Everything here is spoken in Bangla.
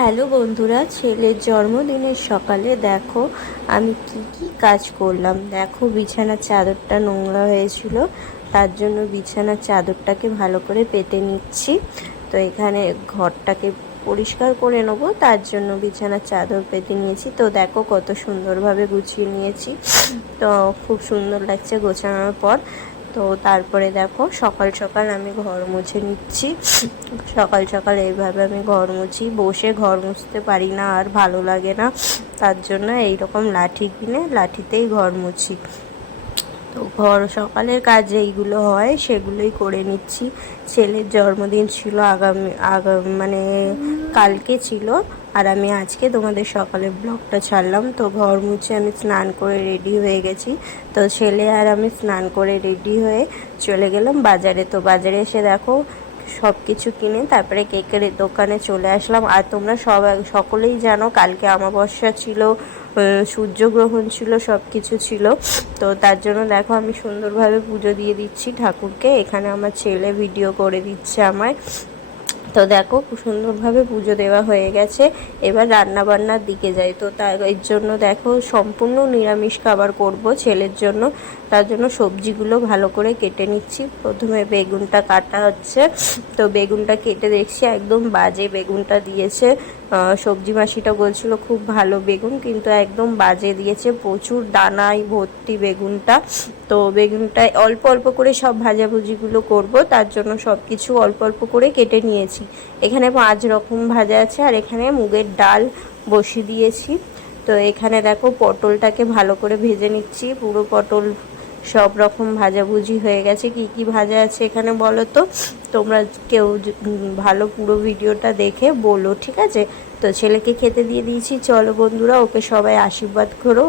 হ্যালো বন্ধুরা, ছেলের জন্মদিনের সকালে দেখো আমি কি কাজ করলাম। দেখো, বিছানার চাদরটা নোংরা হয়েছিল, তার জন্য বিছানার চাদরটাকে ভালো করে পেতে নিচ্ছি। তো এখানে ঘরটাকে পরিষ্কার করে নেবো, তার জন্য বিছানার চাদর পেতে নিয়েছি। তো দেখো কত সুন্দরভাবে গুছিয়ে নিয়েছি, তো খুব সুন্দর লাগছে গোছানোর পর। তো তারপরে দেখো সকাল সকাল আমি ঘর মুছে নিচ্ছি। সকাল সকাল এইভাবে আমি ঘর মুছি, বসে ঘর মুছতে পারি না, আর ভালো লাগে না, তার জন্য এইরকম লাঠি কিনে লাঠিতেই ঘর মুছি। তো ঘর সকালের কাজ এইগুলো হয় সেগুলোই করে নিচ্ছি। ছেলের জন্মদিন ছিল মানে কালকে ছিল, আর আমি আজকে তোমাদের সকালে ব্লগটা ছাড়লাম। তো ঘর মুছে আমি স্নান করে রেডি হয়ে গেছি। তো ছেলে আর আমি স্নান করে রেডি হয়ে চলে গেলাম বাজারে। তো বাজারে এসে দেখো সব কিছু কিনে তারপরে কেকের দোকানে চলে আসলাম। আর তোমরা সকলেই জানো কালকে অমাবস্যা ছিল, সূর্যগ্রহণ ছিল, সব কিছু ছিল। তো তার জন্য দেখো আমি সুন্দরভাবে পুজো দিয়ে দিচ্ছি ঠাকুরকে। এখানে আমার ছেলে ভিডিও করে দিচ্ছে আমায়। তো দেখো খুব সুন্দরভাবে পুজো দেওয়া হয়ে গেছে, এবার রান্না বান্নার দিকে যাই। তো এর জন্য দেখো সম্পূর্ণ নিরামিষ খাবার করব ছেলের জন্য, তার জন্য সবজিগুলো ভালো করে কেটে নিচ্ছি। প্রথমে বেগুনটা কাটা হচ্ছে। তো বেগুনটা কেটে দেখছি একদম বাজে বেগুনটা দিয়েছে। সবজি মাসিটা বলছিল খুব ভালো বেগুন, কিন্তু একদম বাজে দিয়েছে, প্রচুর দানায় ভর্তি বেগুনটা। তো বেগুনটায় অল্প অল্প করে সব ভাজাভুজিগুলো করব, তার জন্য সব কিছু অল্প অল্প করে কেটে নিয়েছি। এখানে 5 রকম ভাজা আছে, আর এখানে মুগের ডাল বসিয়ে দিয়েছি। তো এখানে দেখো পটলটাকে ভালো করে ভেজে নিচ্ছি, পুরো পটল সব রকম ভাজাভুজি হয়ে গেছে। কি কি ভাজা আছে এখানে বলো তো, তোমরা কেউ ভালো পুরো ভিডিওটা দেখে বলো, ঠিক আছে? তো ছেলেকে খেতে দিয়ে দিয়েছি। চলো বন্ধুরা, ওকে সবাই আশীর্বাদ করো।